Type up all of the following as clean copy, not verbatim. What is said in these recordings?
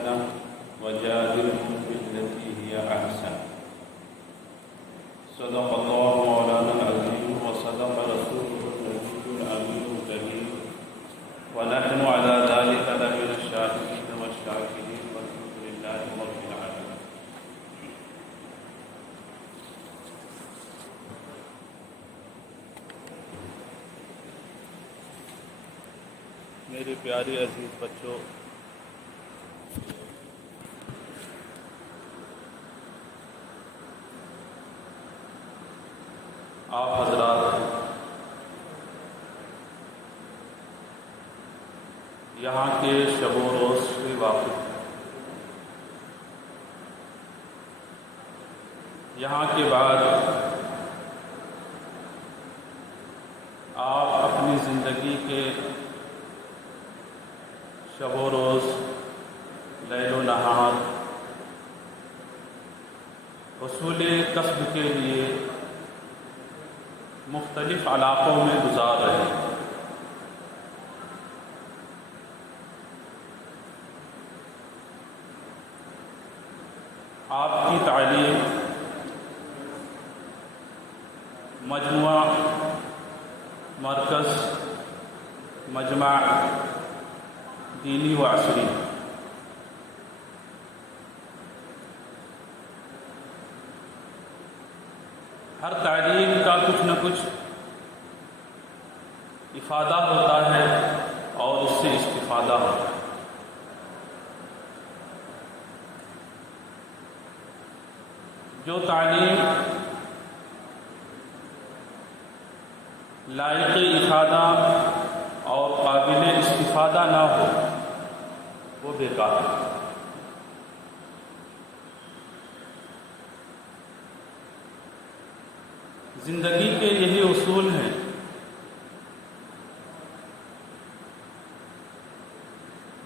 أحسنه وجادلهم بالتي هي أحسن. صدق الله مولانا العظيم وصدق رسوله النبي الأمين الكريم ونحن على ذلك لمن الشاهدين والشاكرين والحمد لله رب العالمين. میرے پیارے عزیز بچوں، آپ حضرات یہاں کے شب و روز سے واقف ہیں. یہاں کے بعد آپ اپنی زندگی کے شب و روز، لیل و نہار حصول کسب کے لیے مختلف علاقوں میں گزار رہے ہیں. آپ کی تعلیم مجموعہ، مرکز، مجمع دینی و عصری، ہر تعلیم کا کچھ نہ کچھ افادہ ہوتا ہے اور اس سے استفادہ ہوتا ہے. جو تعلیم لائق افادہ اور قابل استفادہ نہ ہو وہ بیکار ہے. زندگی کے یہی اصول ہیں.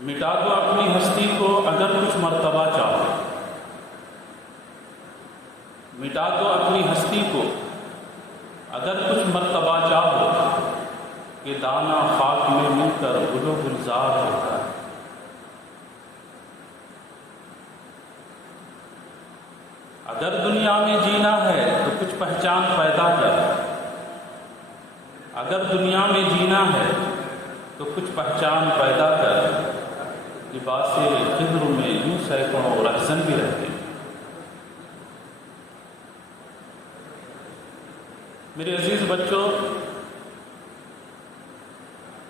مٹا دو اپنی ہستی کو اگر کچھ مرتبہ چاہو، مٹا دو اپنی ہستی کو اگر کچھ مرتبہ چاہو، کہ دانہ خاک میں مل کر گل و گلزار ہوتا ہے. اگر دنیا میں جینا ہے تو کچھ پہچان پیدا کر. اگر دنیا میں جینا ہے تو کچھ پہچان پیدا کر. لباس خضر میں یوں سینکڑوں رہزن بھی رہتے ہیں. میرے عزیز بچوں،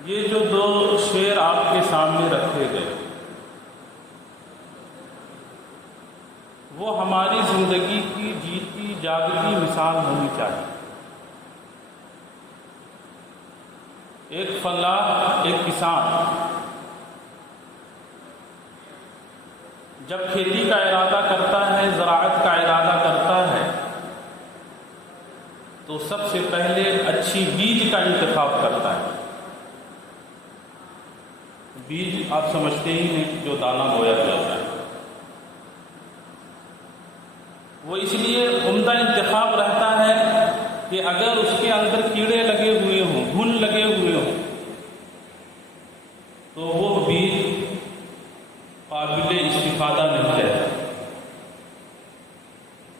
یہ جو دو شعر آپ کے سامنے رکھے گئے وہ ہماری زندگی کی جیتی جاگتی مثال ہونی چاہیے. ایک فلاح، ایک کسان جب کھیتی کا ارادہ کرتا ہے، زراعت کا ارادہ کرتا ہے، تو سب سے پہلے اچھی بیج کا انتخاب کرتا ہے. بیج آپ سمجھتے ہی ہیں جو دانہ بویا جاتا ہے. وہ اس لیے عمدہ انتخاب رہتا ہے کہ اگر اس کے اندر کیڑے لگے ہوئے ہوں، گھن لگے ہوئے ہوں، تو وہ بیج قابل استفادہ نہیں رہتا.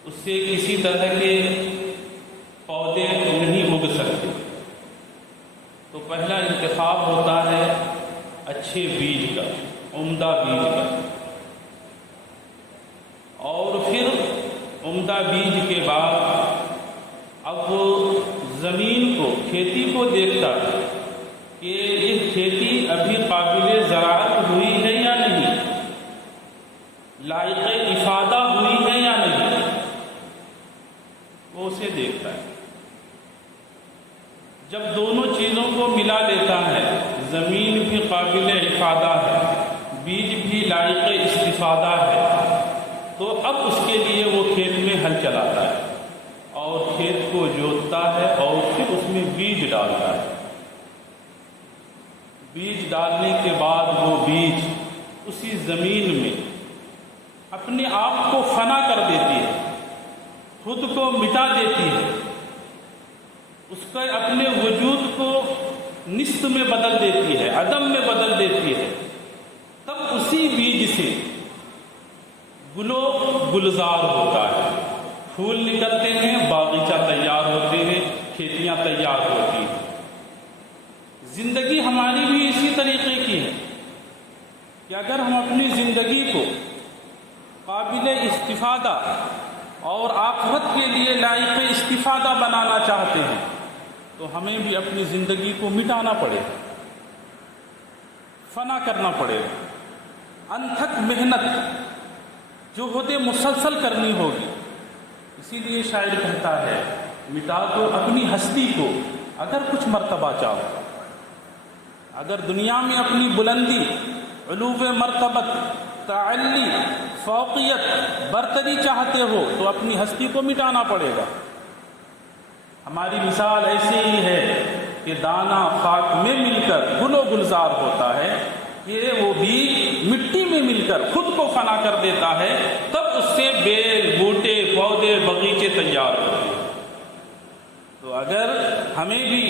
اس سے کسی طرح کے پودے نہیں اگ سکتے. تو پہلا انتخاب ہوتا ہے اچھے بیج کا، عمدہ بیج کا. اور پھر عمدہ بیج کے بعد اب وہ زمین کو، کھیتی کو دیکھتا ہے کہ یہ کھیتی ابھی قابل زراعت ہوئی ہے یا نہیں، لائق افادہ ہوئی ہے یا نہیں، وہ اسے دیکھتا ہے. جب دونوں چیزوں کو ملا لیتا ہے، زمین بھی قابل افادہ ہے، بیج بھی لائق استفادہ ہے، تو اب اس کے لیے وہ کھیت میں ہل چلاتا ہے اور کھیت کو جوتتا ہے اور پھر اس میں بیج ڈالتا ہے. بیج ڈالنے کے بعد وہ بیج اسی زمین میں اپنے آپ کو فنا کر دیتی ہے، خود کو مٹا دیتی ہے، اس کا اپنے وجود کو نصف میں بدل دیتی ہے، عدم میں بدل دیتی ہے. تب اسی بیج سے گلزار ہوتا ہے، پھول نکلتے ہیں، باغیچہ تیار ہوتے ہیں، کھیتیاں تیار ہوتی ہیں۔ زندگی ہماری بھی اسی طریقے کی ہے کہ اگر ہم اپنی زندگی کو قابل استفادہ اور آخرت کے لیے لائق استفادہ بنانا چاہتے ہیں تو ہمیں بھی اپنی زندگی کو مٹانا پڑے گا، فنا کرنا پڑے گا، انتھک محنت جہد مسلسل کرنی ہوگی۔ اسی لیے شاعر کہتا ہے مٹا دو اپنی ہستی کو اگر کچھ مرتبہ چاہو، اگر دنیا میں اپنی بلندی، علو مرتبت، تعلی، فوقیت، برتری چاہتے ہو تو اپنی ہستی کو مٹانا پڑے گا۔ ہماری مثال ایسے ہی ہے کہ دانہ خاک میں مل کر گل و گلزار ہوتا ہے، کہ وہ بیج مٹی میں مل کر خود کو فنا کر دیتا ہے، تب اس سے بیل، بوٹے، پودے، باغیچے تیار ہوتے ہیں۔ تو اگر ہمیں بھی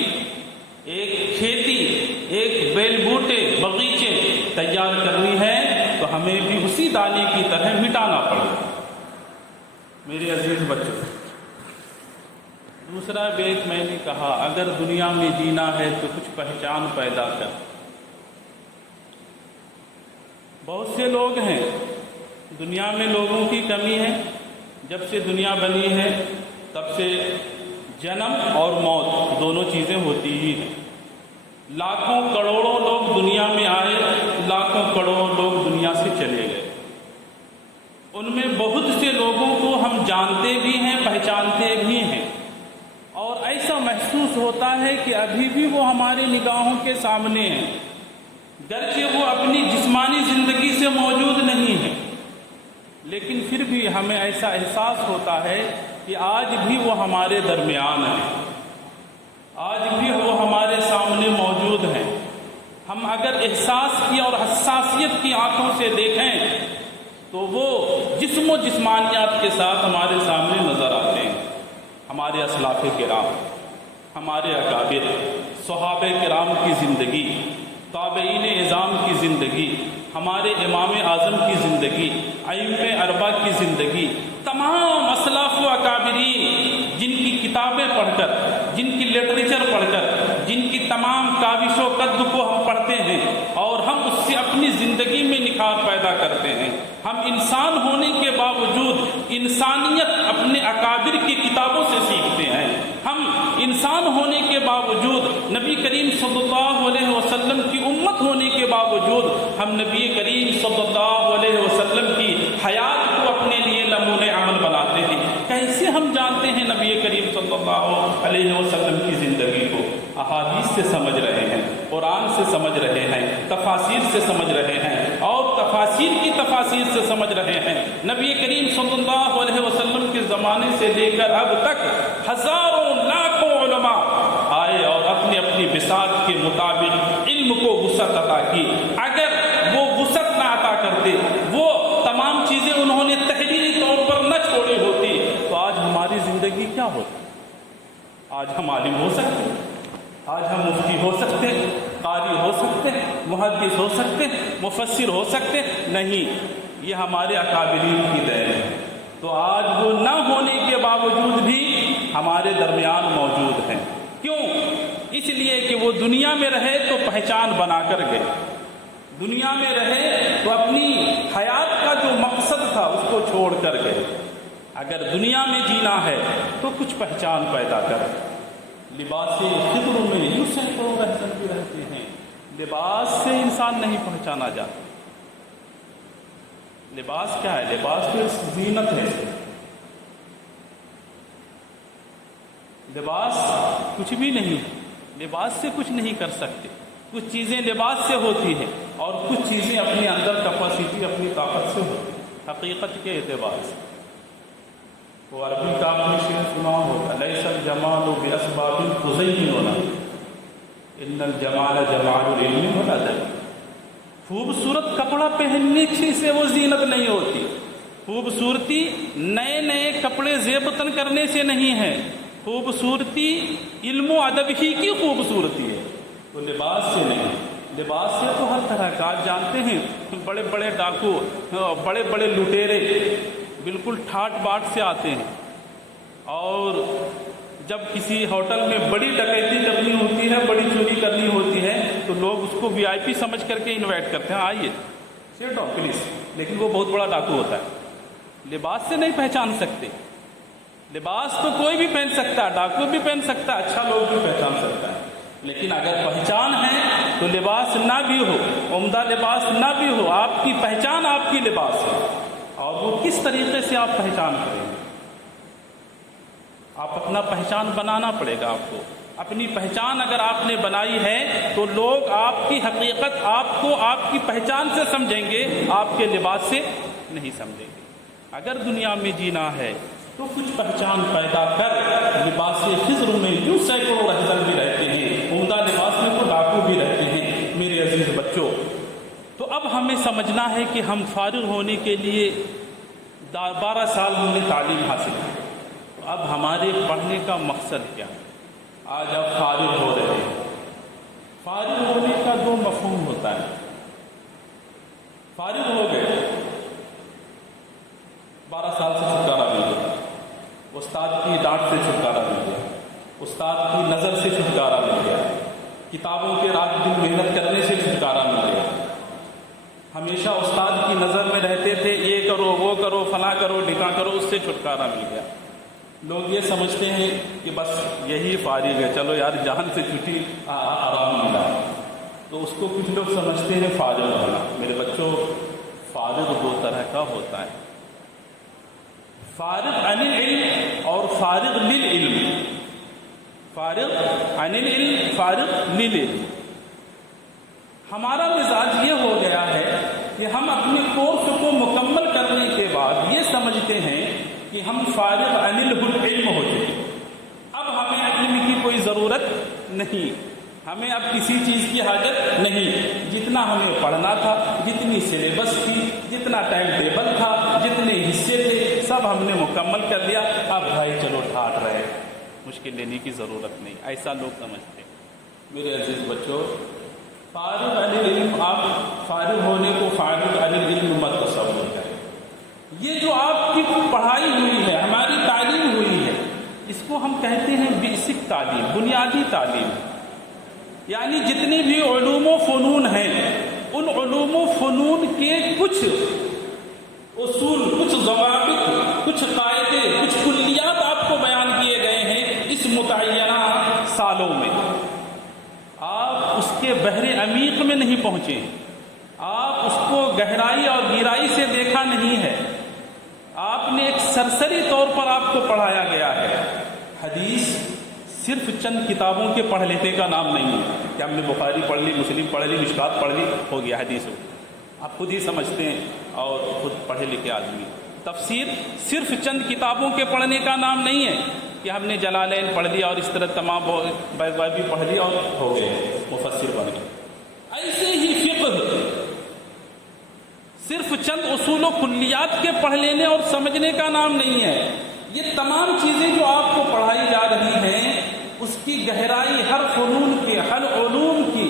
ایک کھیتی، ایک بیل بوٹے، باغیچے تیار کرنی ہے تو ہمیں بھی اسی دانے کی طرح مٹانا پڑے گا۔ میرے عزیز بچوں، دوسرا بیت میں نے کہا اگر دنیا میں جینا ہے تو کچھ پہچان پیدا کر۔ بہت سے لوگ ہیں، دنیا میں لوگوں کی کمی ہے، جب سے دنیا بنی ہے تب سے جنم اور موت دونوں چیزیں ہوتی ہی ہیں۔ لاکھوں کروڑوں لوگ دنیا میں آئے، لاکھوں کروڑوں لوگ دنیا سے چلے گئے۔ ان میں بہت سے لوگوں کو ہم جانتے بھی ہیں، پہچانتے بھی ہیں، اور ایسا محسوس ہوتا ہے کہ ابھی بھی وہ ہماری نگاہوں کے سامنے ہیں، گرچہ وہ اپنی جسمانی زندگی سے موجود نہیں ہے، لیکن پھر بھی ہمیں ایسا احساس ہوتا ہے کہ آج بھی وہ ہمارے درمیان ہیں، آج بھی وہ ہمارے سامنے موجود ہیں۔ ہم اگر احساس کی اور حساسیت کی آنکھوں سے دیکھیں تو وہ جسم و جسمانیات کے ساتھ ہمارے سامنے نظر آتے ہیں۔ ہمارے اسلاف کرام، ہمارے اکابر، صحابہ کرام کی زندگی، تابعین اعظام کی زندگی، ہمارے امام اعظم کی زندگی، ائمہ اربعہ کی زندگی، تمام اسلاف و اکابرین جن کی کتابیں پڑھ کر، جن کی لٹریچر پڑھ کر، جن کی تمام کاوش و قد کو ہم پڑھتے ہیں اور ہم اس سے اپنی زندگی میں نکھار پیدا کرتے ہیں۔ ہم انسان ہونے کے باوجود انسانیت اپنے اکابر کی کتابوں سے سیکھتے ہیں۔ ہم انسان ہونے کے باوجود، نبی کریم صلی اللہ علیہ وسلم کی امت ہونے کے باوجود، ہم نبی کریم صلی اللہ علیہ وسلم کی حیات کو اپنے لیے نمونہ عمل بناتے ہیں۔ کیسے ہم جانتے ہیں نبی کریم صلی اللہ علیہ وسلم کی زندگی کو؟ احادیث سے سمجھ رہے ہیں، قرآن سے سمجھ رہے ہیں، تفاسیر سے سمجھ رہے ہیں، اور تفاسیر کی تفاسیر سے سمجھ رہے ہیں۔ نبی کریم صلی اللہ علیہ وسلم کے زمانے سے لے کر اب تک ہزاروں لاکھوں علماء آئے اور اپنی اپنی بساط کے مطابق علم کو وسعت عطا کی۔ اگر وہ وسعت نہ عطا کرتے، وہ تمام چیزیں انہوں نے تحریری طور پر نہ چھوڑی ہوتی، تو آج ہماری زندگی کیا ہوتی؟ آج ہم عالم ہو سکتے، آج ہم مفتی ہو سکتے، قاری ہو سکتے، محدث ہو سکتے، مفسر ہو سکتے؟ نہیں، یہ ہمارے اکابرین کی دین ہے۔ تو آج وہ نہ ہونے کے باوجود بھی ہمارے درمیان موجود ہیں۔ کیوں؟ اس لیے کہ وہ دنیا میں رہے تو پہچان بنا کر گئے، دنیا میں رہے تو اپنی حیات کا جو مقصد تھا اس کو چھوڑ کر گئے۔ اگر دنیا میں جینا ہے تو کچھ پہچان پیدا کرے۔ لباس خضر میں یوں سینکڑوں رہزن بھی رہتے ہیں، لباس سے انسان نہیں پہچانا جاتا۔ لباس کیا ہے؟ لباس تو زینت ہے، لباس کچھ بھی نہیں، لباس سے کچھ نہیں کر سکتے۔ کچھ چیزیں لباس سے ہوتی ہیں اور کچھ چیزیں اپنے اندر کیپیسٹی، اپنی طاقت سے ہوتی ہیں، حقیقت کے اعتبار سے۔ وہ عربی کا آپ نے شعر سنا ہوگا، لیس الجمال باسباب تزیننا ان الجمال جمال العلم والادب۔ خوبصورت کپڑا پہننے سے وہ زینت نہیں ہوتی، خوبصورتی نئے نئے کپڑے زیب تن کرنے سے نہیں ہے، خوبصورتی علم و ادب ہی کی خوبصورتی ہے، تو لباس سے نہیں۔ لباس سے تو ہر طرح کا، آپ جانتے ہیں بڑے بڑے ڈاکو، بڑے بڑے لٹیرے بالکل ٹھاٹ باٹ سے آتے ہیں، اور جب کسی ہوٹل میں بڑی ڈکیتی کرنی ہوتی ہے، بڑی چوری کرنی ہوتی ہے، تو لوگ اس کو وی آئی پی سمجھ کر کے انوائٹ کرتے ہیں، آئیے سیٹ ڈاؤن پلیز، لیکن وہ بہت بڑا ڈاکو ہوتا ہے۔ لباس سے نہیں پہچان سکتے، لباس تو کوئی بھی پہن سکتا ہے، ڈاکو بھی پہن سکتا ہے، اچھا لوگ بھی پہچان سکتا ہے، لیکن اگر پہچان ہے تو لباس نہ بھی ہو، عمدہ لباس نہ بھی ہو، آپ کی پہچان آپ کی لباس ہے، اور وہ کس طریقے سے آپ پہچان کریں گے؟ آپ اپنا پہچان بنانا پڑے گا آپ کو۔ اپنی پہچان اگر آپ نے بنائی ہے تو لوگ آپ کی حقیقت آپ کو آپ کی پہچان سے سمجھیں گے، آپ کے لباس سے نہیں سمجھیں گے۔ اگر دنیا میں جینا ہے تو کچھ پہچان پیدا کر، لباس خضر میں کیوں سینکڑوں رہزن بھی رہتے ہیں، عمدہ لباس میں تو ڈاکو بھی رہتے ہیں۔ میرے عزیز بچوں، تو اب ہمیں سمجھنا ہے کہ ہم فارغ ہونے کے لیے 12 سال ہم نے تعلیم حاصل کی، تو اب ہمارے پڑھنے کا مقصد کیا ہے؟ آج اب فارغ ہو رہے ہیں۔ فارغ ہونے کا 2 مفہوم ہوتا ہے۔ فارغ ہو گئے، 12 سال سے چھٹکارا مل گیا، استاد کی ڈانٹ سے چھٹکارا مل گیا، استاد کی نظر سے چھٹکارا مل گیا، کتابوں کے رات دن محنت کرنے سے چھٹکارا مل گیا۔ ہمیشہ استاد کی نظر میں رہتے تھے، یہ کرو وہ کرو فلاں کرو ڈھکاں کرو، اس سے چھٹکارا مل گیا۔ لوگ یہ سمجھتے ہیں کہ بس یہی فارغ ہے، چلو یار جہان سے چھٹی، آرام ملا، تو اس کو کچھ لوگ سمجھتے ہیں فارغ ہونا۔ میرے بچوں، فارغ 2 طرح کا ہوتا ہے، فارغ عن العلم اور فارغ للعلم۔ فارغ عن العلم، فارغ للعلم۔ ہمارا مزاج یہ ہو گیا ہے کہ ہم اپنے کورس کو مکمل کرنے کے بعد یہ سمجھتے ہیں کہ ہم فارغ عن العلم ہو چکے، اب ہمیں علم کی کوئی ضرورت نہیں، ہمیں اب کسی چیز کی حاجت نہیں، جتنا ہمیں پڑھنا تھا، جتنی سلیبس تھی، جتنا ٹائم ٹیبل تھا، جتنے حصے تھے، سب ہم نے مکمل کر لیا، اب بھائی چلو ٹھاٹ رہے، مشکل لینے کی ضرورت نہیں، ایسا لوگ سمجھتے ہیں۔ میرے عزیز بچوں، فارغ عن العلم، آپ فارغ ہونے کو فارغ عن العلم مت تصور کریں۔ یہ جو آپ کی پڑھائی ہوئی ہے، ہماری تعلیم ہوئی ہے، اس کو ہم کہتے ہیں بیسک تعلیم، بنیادی تعلیم، یعنی جتنی بھی علوم و فنون ہیں، ان علوم و فنون کے کچھ اصول، کچھ ضوابط، کچھ قاعدے، کچھ کلیات آپ کو بیان کیے گئے ہیں اس متعینہ سالوں میں۔ آپ اس کے بحر عمیق میں نہیں پہنچے، آپ اس کو گہرائی اور گہرائی سے دیکھا نہیں ہے، آپ نے ایک سرسری طور پر آپ کو پڑھایا گیا ہے۔ حدیث صرف چند کتابوں کے پڑھ لینے کا نام نہیں ہے کہ ہم نے بخاری پڑھ لی، مسلم پڑھ لی، مشکات پڑھ لی، ہو گیا حدیث ہو۔ آپ خود ہی سمجھتے ہیں اور خود پڑھے لکھے آدمی۔ تفسیر صرف چند کتابوں کے پڑھنے کا نام نہیں ہے کہ ہم نے جلالین پڑھ لیا اور اس طرح تمام بھی پڑھ لیا اور ہو گئے مفسر بن گئے۔ ایسے ہی فقہ صرف چند اصول و کلیات کے پڑھ لینے اور سمجھنے کا نام نہیں ہے۔ یہ تمام چیزیں جو آپ کو پڑھائی جا رہی ہیں، اس کی گہرائی، ہر فنون کی، ہر علوم کی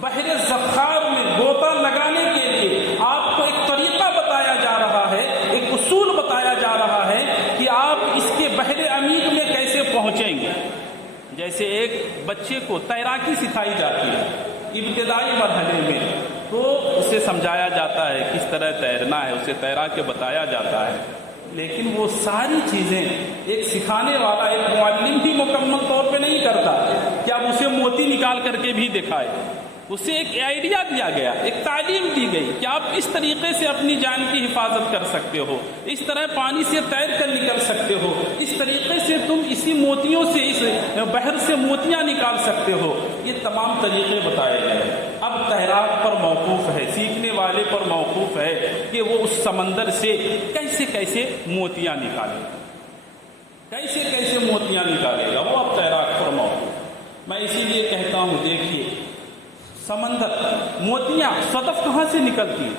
بحر ذخار میں غوطہ لگانے کے لیے آپ کو ایک طریقہ بتایا جا رہا ہے، ایک اصول بتایا جا رہا ہے کہ آپ اس کے بحر عمیق میں کیسے پہنچیں گے۔ جیسے ایک بچے کو تیراکی سکھائی جاتی ہے ابتدائی مرحلے میں، تو اسے سمجھایا جاتا ہے کس طرح تیرنا ہے، اسے تیرا کے بتایا جاتا ہے، لیکن وہ ساری چیزیں ایک سکھانے والا، ایک معلم بھی مکمل طور پہ نہیں کرتا کہ اب اسے موتی نکال کر کے بھی دکھائے۔ اسے ایک آئیڈیا دیا گیا، ایک تعلیم دی گئی کہ آپ اس طریقے سے اپنی جان کی حفاظت کر سکتے ہو، اس طرح پانی سے تیر کر نکل سکتے ہو، اس طریقے سے تم اسی موتیوں سے، اس بحر سے موتیاں نکال سکتے ہو۔ یہ تمام طریقے بتائے گئے۔ اب تیراک پر موقوف ہے، سیکھنے والے پر موقوف ہے کہ وہ اس سمندر سے کیسے کیسے موتیاں نکالے، کیسے کیسے موتیاں نکالے گا، وہ اب تیراک پر موقوف۔ میں اسی لیے کہتا ہوں، دیکھیے سمندر، موتیاں، صدف کہاں سے نکلتی ہیں؟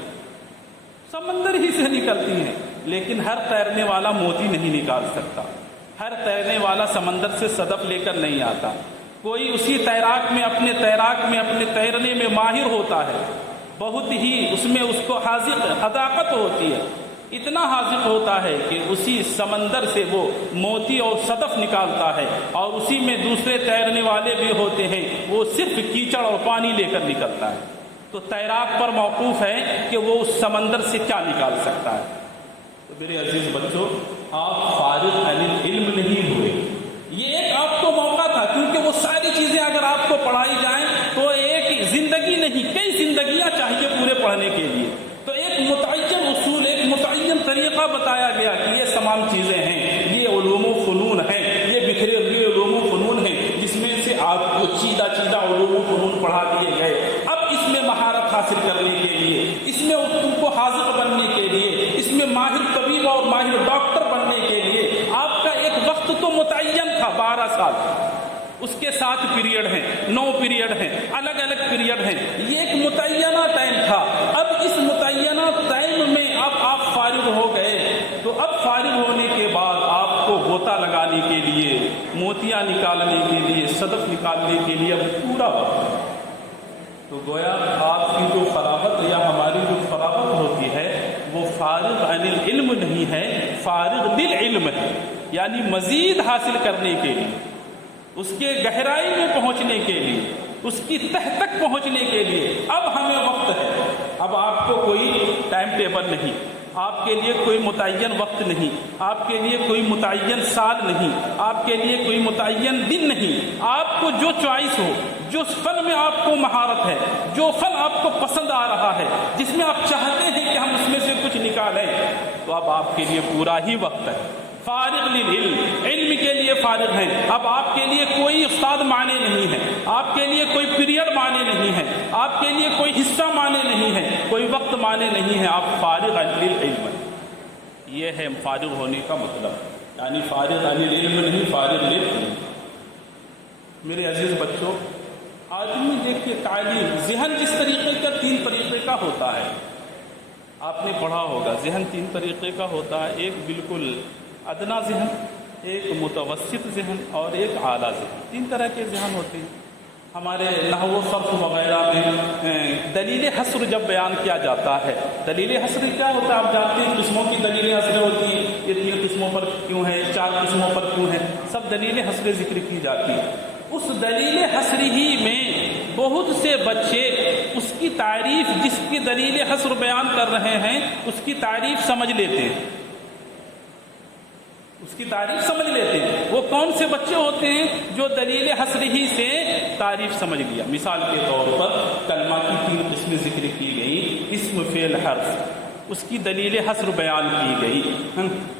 سمندر ہی سے نکلتی ہیں، لیکن ہر تیرنے والا موتی نہیں نکال سکتا، ہر تیرنے والا سمندر سے صدف لے کر نہیں آتا۔ کوئی اسی تیراک میں، اپنے تیراک میں، اپنے تیرنے میں ماہر ہوتا ہے، بہت ہی اس میں اس کو حاذق حداقت ہوتی ہے، اتنا حاذق ہوتا ہے کہ اسی سمندر سے وہ موتی اور صدف نکالتا ہے، اور اسی میں دوسرے تیرنے والے بھی ہوتے ہیں، وہ صرف کیچڑ اور پانی لے کر نکلتا ہے۔ تو تیراک پر موقوف ہے کہ وہ اس سمندر سے کیا نکال سکتا ہے۔ تو میرے عزیز بچوں، آپ فارغ عن العلم نہیں ہوئے، یہ ایک آپ کو موقع تھا، کیونکہ وہ ساری چیزیں اگر آپ کو پڑھائی جائیں تو ایک زندگی نہیں، کئی زندگیاں چاہیے پورے پڑھنے کے لیے۔ تو ایک متعین اصول، ایک متعین طریقہ بتایا گیا کہ یہ تمام چیزیں ہیں، یہ علوم و فنون ہیں، یہ بکھرے ہوئے علوم و فنون ہیں، جس میں سے آپ کو چیدہ علوم و فنون پڑھا دیے گئے۔ اب اس میں مہارت حاصل کرنے کے لیے، اس میں تم کو حاذق بننے کے لیے، اس میں ماہر طبیب اور ماہر ڈاکٹر بننے کے لیے آپ کا ایک وقت تو متعین تھا، 12 سال، اس کے 7 پیریڈ ہیں، 9 پیریڈ ہیں، الگ الگ پیریڈ ہیں، یہ ایک متعینہ ٹائم تھا۔ اب اس متعینہ ٹائم میں اب آپ فارغ ہو گئے، تو اب فارغ ہونے کے بعد آپ کو غوطہ لگانے کے لیے، موتیاں نکالنے کے لیے، صدف نکالنے کے لیے اب پورا وقت ہے۔ تو گویا آپ کی جو فراغت یا ہماری جو فراغت ہوتی ہے وہ فارغ عن العلم نہیں ہے، فارغ للعلم ہے، یعنی مزید حاصل کرنے کے لیے، اس کے گہرائی میں پہنچنے کے لیے، اس کی تہ تک پہنچنے کے لیے اب ہمیں وقت ہے۔ اب آپ کو کوئی ٹائم ٹیبل نہیں، آپ کے لیے کوئی متعین وقت نہیں، آپ کے لیے کوئی متعین سال نہیں، آپ کے لیے کوئی متعین دن نہیں، آپ کو جو چوائس ہو، جو فن میں آپ کو مہارت ہے، جو فن آپ کو پسند آ رہا ہے، جس میں آپ چاہتے ہیں کہ ہم اس میں سے کچھ نکالیں، تو اب آپ کے لیے پورا ہی وقت ہے۔ فارغ للعلم، علم کے لیے فارغ ہیں۔ اب آپ کے لیے کوئی استاد مانے نہیں ہے، آپ کے لیے کوئی پیریڈ مانے نہیں ہے، آپ کے لیے کوئی حصہ مانے نہیں ہے، کوئی وقت مانے نہیں ہے، آپ فارغ للعلم۔ یہ ہے فارغ ہونے کا مطلب، یعنی فارغ عن العلم نہیں، فارغ للعلم۔ میرے عزیز بچوں، آدمی دیکھیے تعلیم، ذہن جس طریقے کا 3 طریقے کا ہوتا ہے، آپ نے پڑھا ہوگا، ذہن 3 طریقے کا ہوتا ہے، ایک بالکل ادنا ذہن، ایک متوسط ذہن اور ایک اعلیٰ ذہن۔ 3 طرح کے ذہن ہوتے ہیں۔ ہمارے نحو و صرف وغیرہ میں دلیل حصر جب بیان کیا جاتا ہے، دلیل حصر کیا ہوتا ہے آپ جانتے ہیں، قسموں کی دلیل حصر ہوتی ہیں، یہ 3 قسموں پر کیوں ہے، 4 قسموں پر کیوں ہے، سب دلیل حصر ذکر کی جاتی ہے۔ اس دلیل حصر ہی میں بہت سے بچے اس کی تعریف، جس کی دلیل حصر بیان کر رہے ہیں، اس کی تعریف سمجھ لیتے ہیں، اس کی تعریف سمجھ لیتے ہیں۔ وہ کون سے بچے ہوتے ہیں جو دلیل حصر ہی سے تعریف سمجھ لیا؟ مثال کے طور پر کلمہ کی 3 قسمیں ذکر کی گئی، اسم، فعل، حرف، اس کی دلیل حصر بیان کی گئی۔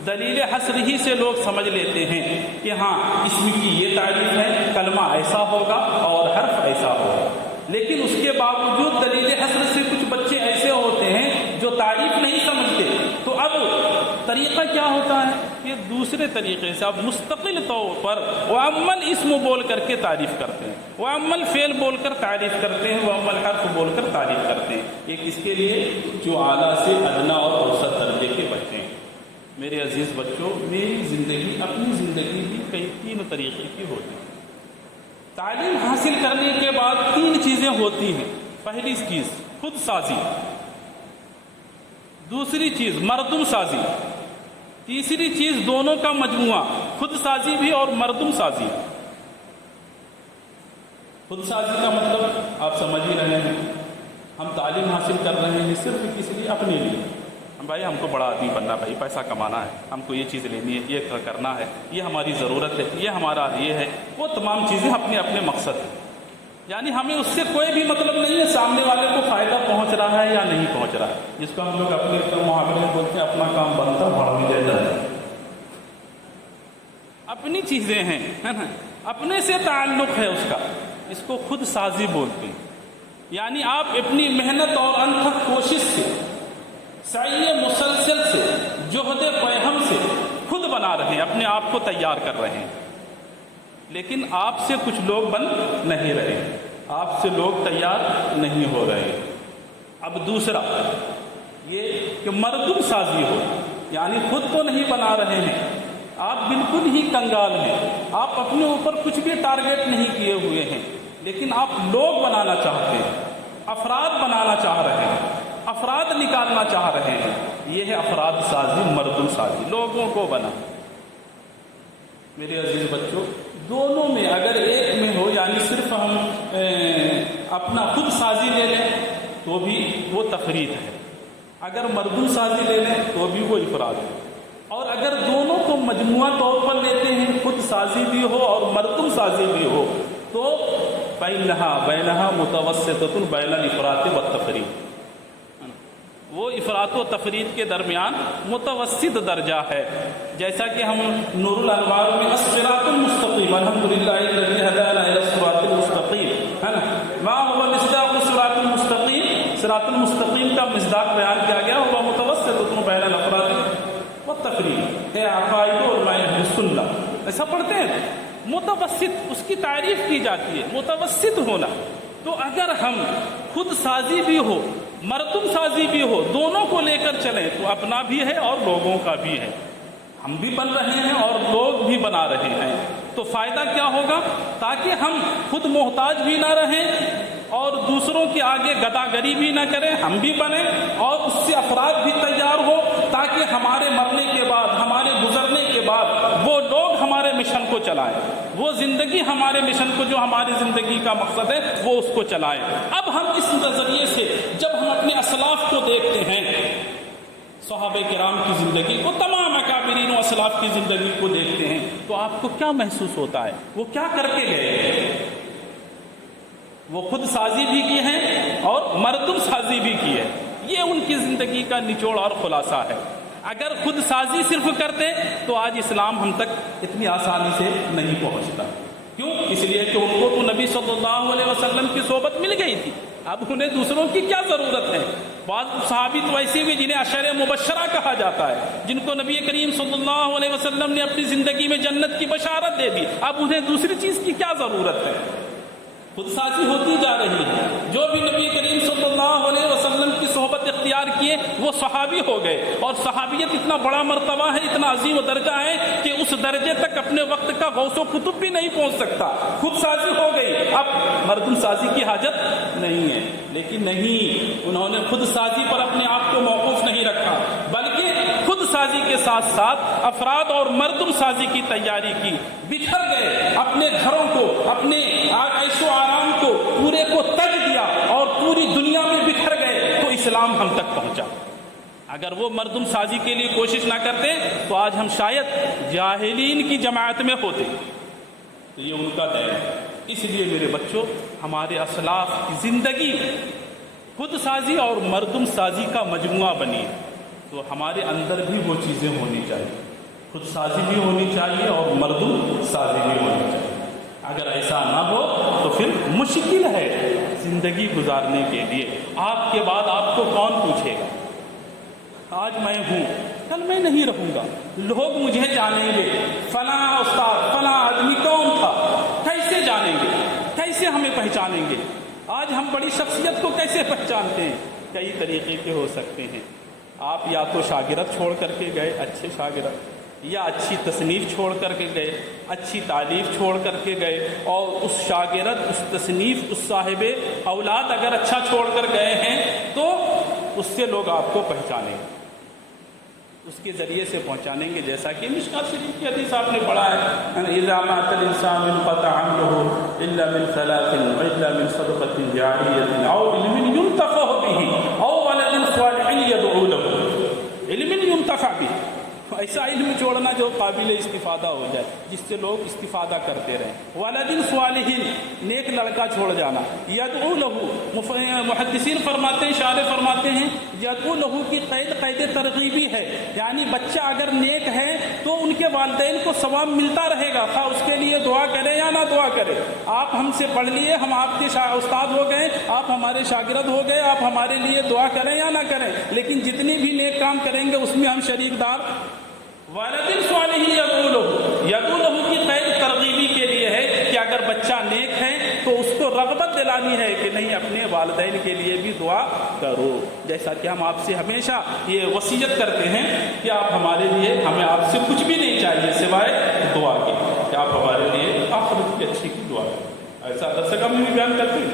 دلیل حصر ہی سے لوگ سمجھ لیتے ہیں کہ ہاں اسم کی یہ تعریف ہے، کلمہ ایسا ہوگا اور حرف ایسا ہوگا۔ لیکن اس کے باوجود دلیل حصر سے کچھ بچے ایسے ہوتے ہیں جو تعریف نہیں سمجھتے، تو اب طریقہ کیا ہوتا ہے کہ دوسرے طریقے سے آپ مستقل طور پر وَأَمَّا اسم بول کر کے تعریف کرتے ہیں، وَأَمَّا فعل بول کر تعریف کرتے ہیں، وَأَمَّا حرف بول کر تعریف کرتے ہیں۔ ایک اس کے لیے جو اعلیٰ سے ادنا اور اوسط درجے کے بچے ہیں۔ میرے عزیز بچوں، میری زندگی، اپنی زندگی بھی کئی 3 طریقے کی ہوتی ہے۔ تعلیم حاصل کرنے کے بعد 3 چیزیں ہوتی ہیں۔ پہلی چیز خود سازی، دوسری چیز مردم سازی، تیسری چیز دونوں کا مجموعہ، خود سازی بھی اور مردم سازی۔ خود سازی کا مطلب آپ سمجھ ہی رہے ہیں، ہم تعلیم حاصل کر رہے ہیں صرف کس لیے؟ اپنے لیے۔ بھائی ہم کو بڑا آدمی بننا، بھائی پیسہ کمانا ہے، ہم کو یہ چیز لینی ہے، یہ کرنا ہے، یہ ہماری ضرورت ہے، یہ ہمارا یہ ہے، وہ تمام چیزیں اپنے اپنے مقصد ہیں۔ یعنی ہمیں اس سے کوئی بھی مطلب نہیں ہے سامنے والے کو فائدہ پہنچ رہا ہے یا نہیں پہنچ رہا ہے، جس کو ہم لوگ اپنے محاورے میں بولتے ہیں اپنا کام بنتا بڑھ بھی دیتا ہے۔ اپنی چیزیں ہیں، اپنے سے تعلق ہے اس کا، اس کو خود سازی بولتے ہیں۔ یعنی آپ اپنی محنت اور انتھک کوشش سے، سعی مسلسل سے، جہد پیہم سے خود بنا رہے ہیں، اپنے آپ کو تیار کر رہے ہیں، لیکن آپ سے کچھ لوگ بن نہیں رہے، آپ سے لوگ تیار نہیں ہو رہے۔ اب دوسرا یہ کہ مردم سازی ہو، یعنی خود تو نہیں بنا رہے ہیں، آپ بالکل ہی کنگال ہیں، آپ اپنے اوپر کچھ بھی ٹارگیٹ نہیں کیے ہوئے ہیں، لیکن آپ لوگ بنانا چاہتے ہیں، افراد بنانا چاہ رہے ہیں، افراد نکالنا چاہ رہے ہیں، یہ ہے افراد سازی، مردم سازی، لوگوں کو بنا۔ میرے عزیز بچوں، دونوں میں اگر ایک میں ہو، یعنی صرف ہم اپنا خود سازی لے لیں تو بھی وہ تفرید ہے، اگر مردم سازی لے لیں تو بھی وہ افراد ہے، اور اگر دونوں کو مجموعہ طور پر لیتے ہیں، خود سازی بھی ہو اور مردم سازی بھی ہو، تو بینہا متوسطۃ بین الافراط والتفرید، وہ افراط و تفرید کے درمیان متوسط درجہ ہے۔ جیسا کہ ہم نور الانوار میں الصراط المستقیم، الحمدللہ الذی ہدانا الی الصراط المستقیم، ہے نا، ما هو مصداق الصراط المستقیم، صراط المستقیم کا مصداق بیان کیا گیا، وہ متوسط بین الافراط والتفرید ہے، عقائد اور اہل سنت ایسا پڑھتے ہیں، متوسط اس کی تعریف کی جاتی ہے، متوسط ہونا۔ تو اگر ہم خود سازی بھی ہو، مردم سازی بھی ہو، دونوں کو لے کر چلیں تو اپنا بھی ہے اور لوگوں کا بھی ہے، ہم بھی بن رہے ہیں اور لوگ بھی بنا رہے ہیں۔ تو فائدہ کیا ہوگا؟ تاکہ ہم خود محتاج بھی نہ رہیں اور دوسروں کے آگے گداگری بھی نہ کریں، ہم بھی بنیں اور اس سے افراد بھی تیار ہو، تاکہ ہمارے مرنے کے بعد، ہمارے گزرنے کے بعد وہ لوگ ہمارے مشن کو چلائیں، وہ زندگی ہمارے مشن کو، جو ہماری زندگی کا مقصد ہے، وہ اس کو چلائیں۔ اب ہم اس نظریے سے جب ہم اپنے اسلاف کو دیکھتے ہیں، صحابہ کرام کی زندگی کو، تمام اکابرین و اسلاف کی زندگی کو دیکھتے ہیں، تو آپ کو کیا محسوس ہوتا ہے؟ وہ کیا کر کے گئے؟ وہ خود سازی بھی کی ہیں اور مردم سازی بھی کی ہے، یہ ان کی زندگی کا نچوڑ اور خلاصہ ہے۔ اگر خود سازی صرف کرتے تو آج اسلام ہم تک اتنی آسانی سے نہیں پہنچتا۔ کیوں؟ اس لیے کہ ان کو تو نبی صلی اللہ علیہ وسلم کی صحبت مل گئی تھی، اب انہیں دوسروں کی کیا ضرورت ہے؟ بعض صحابی تو ایسے بھی جنہیں عشر مبشرہ کہا جاتا ہے، جن کو نبی کریم صلی اللہ علیہ وسلم نے اپنی زندگی میں جنت کی بشارت دے دی، اب انہیں دوسری چیز کی کیا ضرورت ہے؟ خود سازی ہوتی جا رہی ہے۔ جو بھی نبی کریم صلی اللہ علیہ وسلم کی صحبت اختیار کیے وہ صحابی ہو گئے، اور صحابیت اتنا بڑا مرتبہ ہے، اتنا عظیم و درجہ ہے کہ اس درجے تک اپنے وقت کا غوث و قطب بھی نہیں پہنچ سکتا۔ خود سازی ہو گئی، اب مردم سازی کی حاجت نہیں ہے۔ لیکن نہیں، انہوں نے خود سازی پر اپنے آپ کو موقوف نہیں رکھا، بلکہ خود سازی کے ساتھ ساتھ افراد اور مردم سازی کی تیاری کی، بکھر گئے، اپنے گھروں کو، اپنے عیش و آرام کو پورے کو تج دیا اور پوری دنیا میں بکھر گئے، تو اسلام ہم تک پہنچا۔ اگر وہ مردم سازی کے لیے کوشش نہ کرتے تو آج ہم شاید جاہلین کی جماعت میں ہوتے۔ تو یہ ان کا دین ہے۔ اس لیے میرے بچوں، ہمارے اسلاف کی زندگی خود سازی اور مردم سازی کا مجموعہ بنی، تو ہمارے اندر بھی وہ چیزیں ہونی چاہیے، خود سازی بھی ہونی چاہیے اور مردم سازی بھی ہونی چاہیے۔ اگر ایسا نہ ہو تو پھر مشکل ہے زندگی گزارنے کے لیے۔ آپ کے بعد آپ کو کون پوچھے گا؟ آج میں ہوں، کل میں نہیں رہوں گا، لوگ مجھے جانیں گے، فلاں استاد، فلاں آدمی کون تھا، کیسے جانیں گے، کیسے ہمیں پہچانیں گے؟ آج ہم بڑی شخصیت کو کیسے پہچانتے ہیں؟ کئی طریقے کے ہو سکتے ہیں۔ آپ یا تو شاگرد چھوڑ کر کے گئے، اچھے شاگرد، یا اچھی تصنیف چھوڑ کر کے گئے، اچھی تعلیف چھوڑ کر کے گئے، اور اس شاگرد، اس تصنیف، اس صاحب اولاد اگر اچھا چھوڑ کر گئے ہیں تو اس سے لوگ آپ کو پہچانیں گے، اس کے ذریعے سے پہنچانیں گے۔ جیسا کہ مشکوٰۃ شریف کی حدیث آپ نے پڑھا ہے، اذا مات الانسان انقطع عمله الا من ثلاث والا من صدقة جاریة او علم ينتفع به او ولد صالح يدعو له، علم ينتفع به، ایسا علم چھوڑنا جو قابل استفادہ ہو جائے، جس سے لوگ استفادہ کرتے رہیں۔ ولد صالح، نیک لڑکا چھوڑ جانا۔ یدعو لہ، محدثین فرماتے ہیں، شارح فرماتے ہیں، یدعو لہ کی قید ترغیبی ہے، یعنی بچہ اگر نیک ہے تو ان کے والدین کو ثواب ملتا رہے گا، خواہ اس کے لیے دعا کرے یا نہ دعا کرے۔ آپ ہم سے پڑھ لیے، ہم آپ کے استاد ہو گئے، آپ ہمارے شاگرد ہو گئے، آپ ہمارے لیے دعا کریں یا نہ کریں، لیکن جتنی بھی نیک کام کریں گے اس میں ہم شریک دار۔ والد صالح یدعو لہ کی قید ترغیبی کے لیے ہے کہ اگر بچہ نیک ہے تو اس کو رغبت دلانی ہے کہ نہیں، اپنے والدین کے لیے بھی دعا کرو۔ جیسا کہ ہم آپ سے ہمیشہ یہ وصیت کرتے ہیں کہ آپ ہمارے لیے، ہمیں آپ سے کچھ بھی نہیں چاہیے سوائے دعا کے، کہ آپ ہمارے لیے آخرت کی اچھی کی دعا کریں۔ ایسا درس میں بھی بیان کرتے ہیں،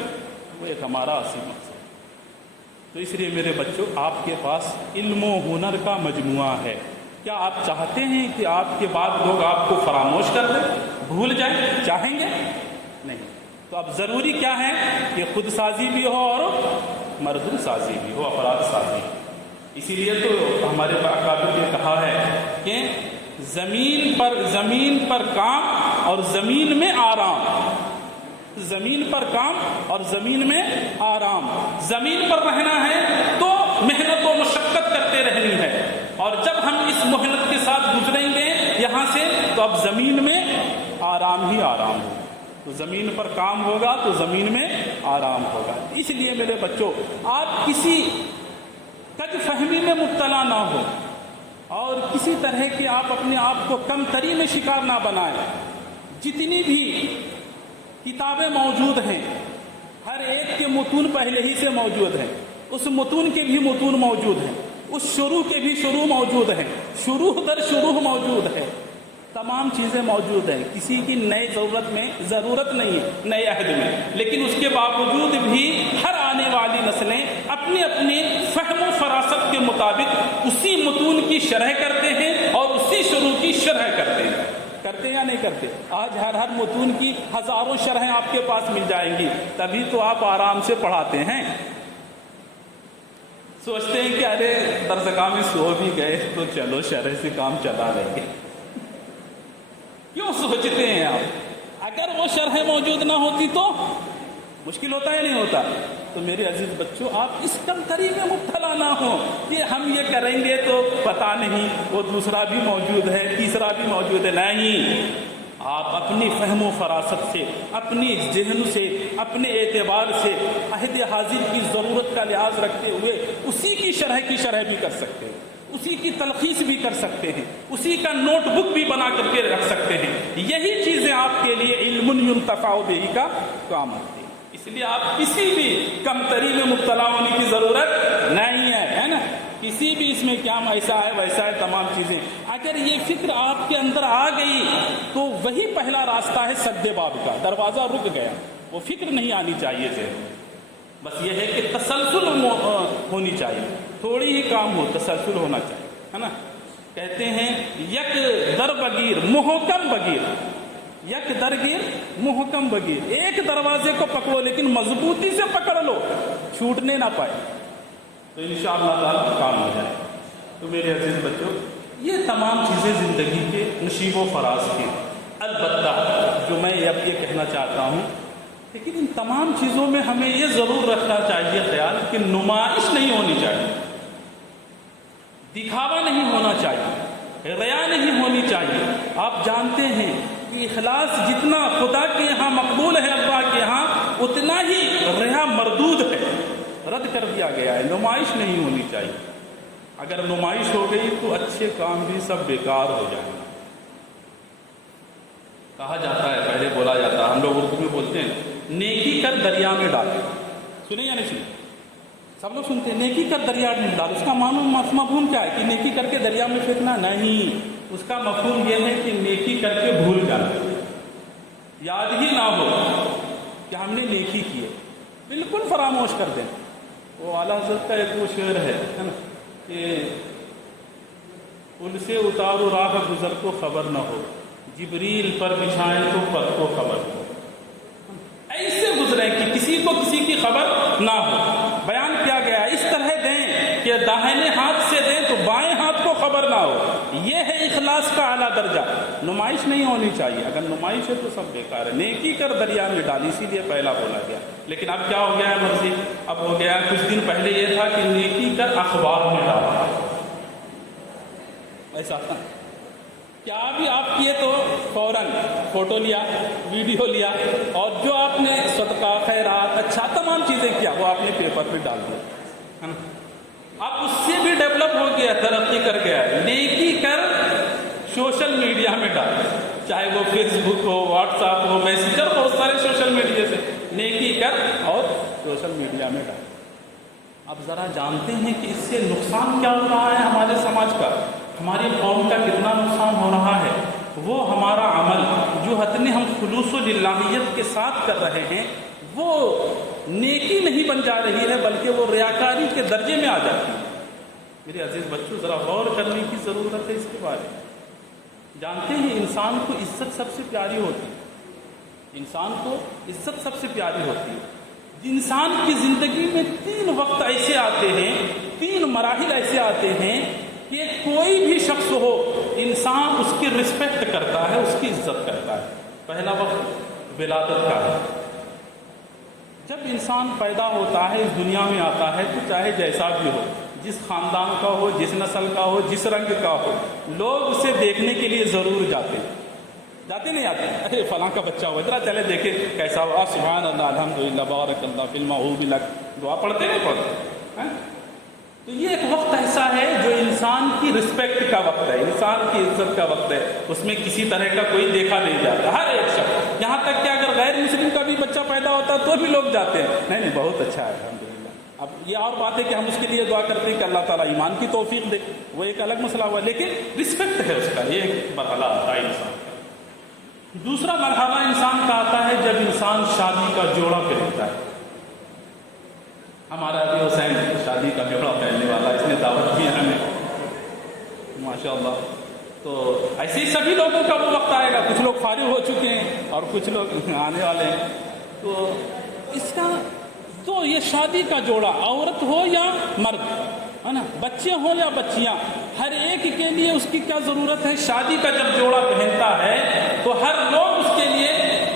وہ ایک ہمارا اصل مقصد۔ تو اس لیے میرے بچوں آپ کے پاس علم و ہنر کا مجموعہ ہے. کیا آپ چاہتے ہیں کہ آپ کے بعد لوگ آپ کو فراموش کر دیں, بھول جائیں؟ چاہیں گے؟ نہیں. تو اب ضروری کیا ہے کہ خود سازی بھی ہو اور مردم سازی بھی ہو, افراد سازی. اسی لیے تو ہمارے اکابر نے کہا ہے کہ زمین پر کام اور زمین میں آرام. زمین پر کام اور زمین میں آرام. زمین پر رہنا ہے تو محنت و مشقت کرتے رہنی ہے, اور جب ہم اس محنت کے ساتھ گزریں گے یہاں سے تو اب زمین میں آرام ہی آرام ہوگا. تو زمین پر کام ہوگا تو زمین میں آرام ہوگا. اس لیے میرے بچوں آپ کسی قد فہمی میں مبتلا نہ ہو اور کسی طرح کے آپ اپنے آپ کو کم تری میں شکار نہ بنائیں. جتنی بھی کتابیں موجود ہیں ہر ایک کے متون پہلے ہی سے موجود ہیں, اس متون کے بھی متون موجود ہیں, اس شروع کے بھی شروع موجود ہیں, شروع در شروع موجود ہے, تمام چیزیں موجود ہیں. کسی کی نئے ضرورت نہیں ہے نئے عہد میں, لیکن اس کے باوجود بھی ہر آنے والی نسلیں اپنے اپنے فہم و فراست کے مطابق اسی متون کی شرح کرتے ہیں اور اسی شروع کی شرح کرتے ہیں یا نہیں کرتے؟ آج ہر متون کی ہزاروں شرحیں آپ کے پاس مل جائیں گی, تبھی تو آپ آرام سے پڑھاتے ہیں. سوچتے ہیں کہ ارے درس گاہ میں سو بھی گئے تو چلو شرح سے کام چلا لیں گے. کیوں سوچتے ہیں آپ؟ اگر وہ شرح موجود نہ ہوتی تو مشکل ہوتا ہے نہیں ہوتا؟ تو میرے عزیز بچوں آپ اس کم تری میں مبتلا نہ ہو کہ ہم یہ کریں گے تو پتہ نہیں وہ دوسرا بھی موجود ہے, تیسرا بھی موجود ہے. نہیں, آپ اپنی فہم و فراست سے, اپنی ذہن سے, اپنے اعتبار سے عہد حاضر کی ضرورت کا لحاظ رکھتے ہوئے اسی کی شرح بھی کر سکتے ہیں, اسی کی تلخیص بھی کر سکتے ہیں, اسی کا نوٹ بک بھی بنا کر کے رکھ سکتے ہیں. یہی چیزیں آپ کے لیے علم ينتفع به کا کام آتی ہے. اس لیے آپ کسی بھی کم تری میں مبتلا ہونے کی ضرورت نہیں ہے نا. کسی بھی اس میں کیا ایسا ہے ویسا ہے, تمام چیزیں اگر یہ فکر آپ کے اندر آ گئی تو وہی پہلا راستہ ہے سد باب کا. دروازہ رک گیا, وہ فکر نہیں آنی چاہیے تھے. بس یہ ہے کہ تسلسل ہونی چاہیے, تھوڑی ہی کام ہو, تسلسل ہونا چاہیے, ہے نا. کہتے ہیں یک در بگیر محکم بگیر, یک درگیر محکم بگیر. ایک دروازے کو پکڑو لیکن مضبوطی سے پکڑ لو, چھوٹنے نہ پائے, تو انشاءاللہ تعالی کام ہو جائے. تو میرے عزیز بچوں یہ تمام چیزیں زندگی کے نشیب و فراز کی. البتہ جو میں اب یہ کہنا چاہتا ہوں, لیکن ان تمام چیزوں میں ہمیں یہ ضرور رکھنا چاہیے خیال کہ نمائش نہیں ہونی چاہیے, دکھاوا نہیں ہونا چاہیے, ریا نہیں ہونی چاہیے. آپ جانتے ہیں کہ اخلاص جتنا خدا کے یہاں مقبول ہے اللہ کے یہاں اتنا ہی ریا مردود ہے, رد کر دیا گیا ہے. نمائش نہیں ہونی چاہیے. اگر نمائش ہو گئی تو اچھے کام بھی سب بیکار ہو جائیں گے. کہا جاتا ہے, پہلے بولا جاتا ہے, ہم لوگ اردو میں بولتے ہیں نیکی کر دریا میں ڈال. سنے یا نہیں سنے؟ سب لوگ سنتے ہیں نیکی کر دریا میں ڈال. اس کا مفہوم کیا ہے کہ نیکی کر کے دریا میں پھینکنا نہیں. اس کا مفہوم یہ ہے کہ نیکی کر کے بھول جانا, یاد ہی نہ ہو کہ ہم نے نیکی کی ہے, بالکل فراموش کر دیں. وہ اعلیٰ حضرت کا ایک وہ شعر ہے نا کہ پل سے اتارو راہ گزر کو خبر نہ ہو, جبریل پر بچھائیں تو پت کو خبر ہو. ایسے گزرے کہ کسی کو کسی کی خبر نہ ہو. بیان کیا گیا اس طرح دیں کہ داہنے ہاتھ سے دیں تو بائیں ہاتھ کو خبر نہ ہو. یہ ہے اخلاص کا اعلیٰ درجہ. نمائش نہیں ہونی چاہیے. اگر نمائش ہے تو سب بیکار ہے. نیکی کر دریا میں ڈال, اسی لیے پہلا بولا گیا. لیکن اب کیا ہو گیا ہے مرضی, اب ہو گیا کچھ دن پہلے یہ تھا کہ نیکی کر اخبار میں ڈالا. ایسا تھا کیا بھی آپ کیے تو فوراً فوٹو لیا, ویڈیو لیا, اور جو آپ نے صدقہ خیرات اچھا تمام چیزیں کیا وہ آپ نے پیپر پہ ڈال دیا, ہے نا. اب اس سے بھی ڈیولپ ہو گیا, ترقی کر گیا ہے. نیکی کر سوشل میڈیا میں ڈال, چاہے وہ فیس بک ہو, واٹس ایپ ہو, میسنجر, بہت سارے سوشل میڈیا سے نیکی کر اور سوشل میڈیا میں ڈال. اب ذرا جانتے ہیں کہ اس سے نقصان کیا ہو رہا ہے ہمارے سماج کا, ہماری قوم کا کتنا نقصان ہو رہا ہے. وہ ہمارا عمل جو حتمی ہم خلوص و للہیت کے ساتھ کر رہے ہیں وہ نیکی نہیں بن جا رہی ہے بلکہ وہ ریاکاری کے درجے میں آ جاتی ہے۔ میرے عزیز بچوں، ذرا غور کرنے کی ضرورت ہے اس کے بارے میں۔ جانتے ہیں انسان کو عزت سب سے پیاری ہوتی ہے، انسان کو عزت سب سے پیاری ہوتی ہے۔ انسان کی زندگی میں 3 وقت ایسے آتے ہیں، 3 مراحل ایسے آتے ہیں کہ کوئی بھی شخص ہو، انسان اس کی رسپیکٹ کرتا ہے، اس کی عزت کرتا ہے۔ پہلا وقت ولادت کا ہے۔ جب انسان پیدا ہوتا ہے، اس دنیا میں آتا ہے، تو چاہے جیسا بھی ہو، جس خاندان کا ہو، جس نسل کا ہو، جس رنگ کا ہو، لوگ اسے دیکھنے کے لیے ضرور جاتے ہیں۔ جاتے نہیں آتے؟ ارے فلاں کا بچہ ہوا، ذرا چلے دیکھیں کیسا ہوا، سبحان اللہ، الحمدللہ، بارک اللہ فی الموہوب لک، دعا پڑھتے نہیں پڑھتے ہیں؟ تو یہ ایک وقت ایسا ہے جو انسان کی رسپیکٹ کا وقت ہے، انسان کی عزت کا وقت ہے، اس میں کسی طرح کا کوئی دیکھا نہیں جاتا، ہر ایک شخص، یہاں تک کہ اگر غیر مسلم کا بھی بچہ پیدا ہوتا ہے تو بھی لوگ جاتے ہیں، نہیں بہت اچھا ہے الحمدللہ۔ اب یہ اور بات ہے کہ ہم اس کے لیے دعا کرتے ہیں کہ اللہ تعالیٰ ایمان کی توفیق دے، وہ ایک الگ مسئلہ ہوا، لیکن رسپیکٹ ہے اس کا، یہ ایک مرحلہ آتا ہے انسان کا۔ دوسرا مرحلہ انسان کا آتا ہے جب انسان شادی کا جوڑا پہنتا ہے۔ ہمارا ابھی حسین شادی کا جوڑا پہننے والا، اس نے دعوت دی ہمیں، ماشاء اللہ۔ تو ایسے ہی سبھی لوگوں کا وہ وقت آئے گا، کچھ لوگ فارغ ہو چکے ہیں اور کچھ لوگ آنے والے ہیں۔ تو اس کا تو یہ شادی کا جوڑا، عورت ہو یا مرد، ہے نا، بچے ہوں یا بچیاں، ہر ایک کے لیے اس کی کیا ضرورت ہے؟ شادی کا جب جوڑا پہنتا ہے تو ہر لوگ اس کے لیے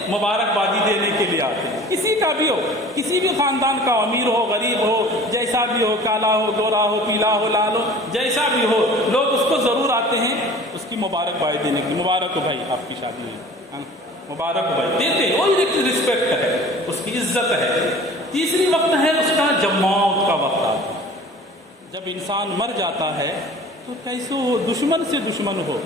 مبارکبادی دینے کے لیے آتے ہیں، کسی کا بھی ہو، کسی بھی خاندان کا، امیر ہو غریب ہو، جیسا بھی ہو، کالا ہو گورا ہو پیلا ہو لال ہو، جیسا بھی ہو، لوگ اس کو ضرور آتے ہیں اس کی مبارکبادی دینے کے لیے، مبارک ہو بھائی آپ کی شادی ہوئی، مبارک ہو بھائی، دیتے، وہی رسپیکٹ ہے، اس کی عزت ہے۔ تیسری وقت ہے اس کا جب موت کا وقت آتا ہے، جب انسان مر جاتا ہے تو کیسے ہو، دشمن سے دشمن ہو،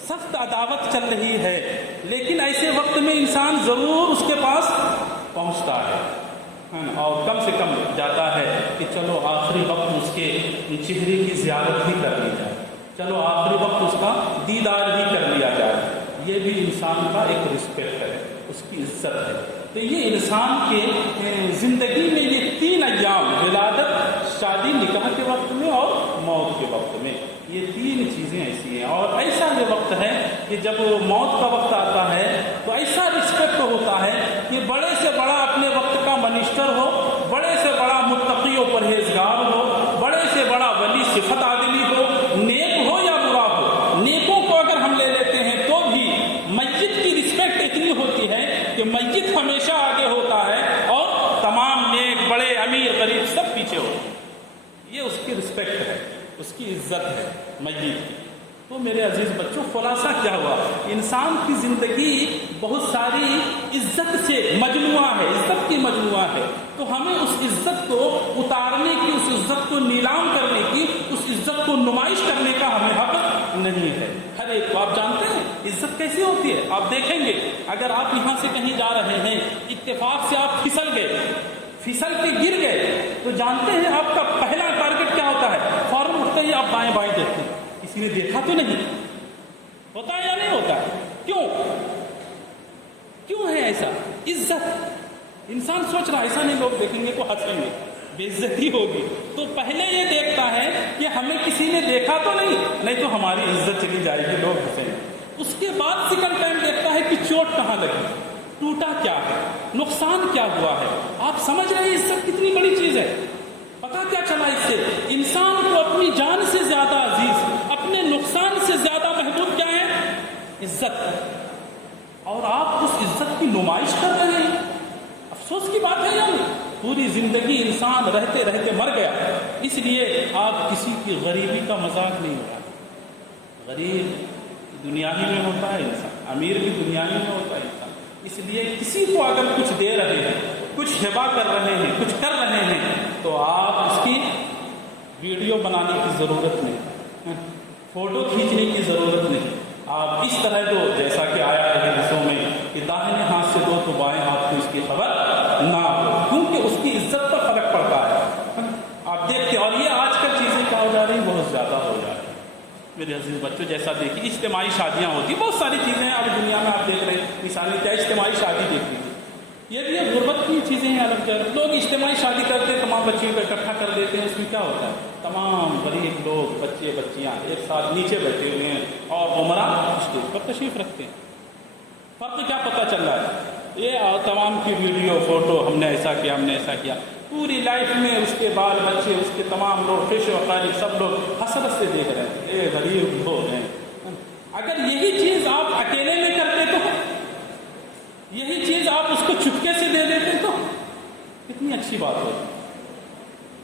سخت عداوت چل رہی ہے، لیکن ایسے وقت میں انسان ضرور اس کے پاس پہنچتا ہے اور کم سے کم جاتا ہے کہ چلو آخری وقت اس کے چہرے کی زیارت ہی کر لی جائے، چلو آخری وقت اس کا دیدار ہی کر لیا جائے۔ یہ بھی انسان کا ایک رسپیکٹ ہے، اس کی عزت ہے۔ تو یہ انسان کے زندگی میں یہ 3 ایام، ولادت، شادی نکاح کے وقت میں اور موت کے وقت میں، یہ 3 چیزیں ایسی ہیں۔ اور ایسا یہ وقت ہے کہ جب موت کا وقت آتا ہے تو ایسا رسپیکٹ ہوتا ہے کہ بڑے سے بڑا اپنے وقت کا منسٹر ہو، بڑے سے بڑا متقی و پرہیزگار ہو، بڑے سے بڑا ولی صفت آدمی ہو، نیک ہو یا برا ہو، نیکوں کو اگر ہم لے لیتے ہیں تو بھی میت کی رسپیکٹ اتنی ہوتی ہے کہ میت ہمیشہ آگے ہوتا ہے اور تمام نیک بڑے امیر غریب سب پیچھے ہوتے ہیں۔ یہ اس کی رسپیکٹ ہے، اس کی عزت ہے میت کی۔ تو میرے عزیز بچوں، خلاصہ کیا ہوا؟ انسان کی زندگی بہت ساری عزت سے مجموعہ ہے، عزت کی مجموعہ ہے، تو ہمیں اس عزت کو اتارنے کی، اس عزت کو نیلام کرنے کی، اس عزت کو نمائش کرنے کا ہمیں حق نہیں ہے۔ ہر ایک کو آپ جانتے ہیں عزت کیسی ہوتی ہے، آپ دیکھیں گے اگر آپ یہاں سے کہیں جا رہے ہیں، اتفاق سے آپ پھسل گئے، پھسل کے گر گئے، تو جانتے ہیں آپ کا پہلا ٹارگٹ کیا ہوتا ہے؟ فوراً اٹھتے ہی آپ بائیں بائیں دیکھتے ہیں، کسی نے دیکھا تو نہیں، ہوتا ہے یا نہیں ہوتا؟ کیوں ہے ایسا؟ عزت، انسان سوچ رہا ایسا نہیں لوگ دیکھیں گے تو ہنسیں گے، بے عزتی ہوگی، تو پہلے یہ دیکھتا ہے کہ ہمیں کسی نے دیکھا تو نہیں تو ہماری عزت چلی جائے گی، لوگ ہنسیں گے۔ اس کے بعد سیکنڈ ٹائم دیکھتا ہے کہ چوٹ کہاں لگی، ٹوٹا کیا ہے، نقصان کیا ہوا ہے۔ آپ سمجھ رہے ہیں عزت کتنی بڑی چیز ہے؟ پتا کیا چلا اس سے؟ انسان کو اپنی جان سے زیادہ عزیز، اپنے نقصان سے زیادہ محبوب کیا ہے؟ عزت۔ اور آپ اس عزت کی نمائش کر رہے ہیں، افسوس کی بات ہے یار، پوری زندگی انسان رہتے رہتے مر گیا، اس لیے آپ کسی کی غریبی کا مذاق نہیں اڑاتے۔ غریب دنیا ہی میں ہوتا ہے انسان، امیر بھی دنیا ہی میں ہوتا ہے انسان، اس لیے کسی کو اگر کچھ دے رہے ہیں، کچھ ہبا کر رہے ہیں، کچھ کر رہے ہیں، تو آپ اس کی ویڈیو بنانے کی ضرورت نہیں، فوٹو کھینچنے کی ضرورت نہیں، آپ اس طرح دو جیسا کہ آیا ہے حدیثوں میں کہ داہنے ہاتھ سے دو تو بائیں ہاتھ کو اس کی خبر نہ ہو، کیونکہ اس کی عزت پر فرق پڑتا ہے۔ آپ دیکھتے، اور یہ آج کل چیزیں کیا ہو جا رہی ہیں، بہت زیادہ ہو جا رہی ہیں میرے عزیز بچوں۔ جیسا دیکھیے اجتماعی شادیاں ہوتی ہیں، بہت ساری چیزیں ہیں اب دنیا میں آپ دیکھ رہے ہیں، مثال کیا اجتماعی شادی دیکھ لیجیے، یہ بھی غربت کی چیزیں ہیں الگ جگہ. لوگ اجتماعی شادی کرتے ہیں, تمام بچیوں کو اکٹھا کر دیتے ہیں. اس میں کیا ہوتا ہے, تمام غریب لوگ بچے بچیاں ایک ساتھ نیچے بیٹھے ہوئے ہیں اور عمرہ اسٹیج پر تشریف رکھتے ہیں. فرق کیا پتہ چل رہا ہے, یہ تمام کی ویڈیو فوٹو, ہم نے ایسا کیا, ہم نے ایسا کیا, پوری لائف میں اس کے بال بچے, اس کے تمام لوگ خوش و خالد سب لوگ حسرت سے دیکھ رہے ہیں, اے غریب لوگ ہیں. اگر یہی چیز آپ اکیلے میں کرتے تو, یہی چیز آپ اس کو چپکے سے دے دیتے تو کتنی اچھی بات ہوتی.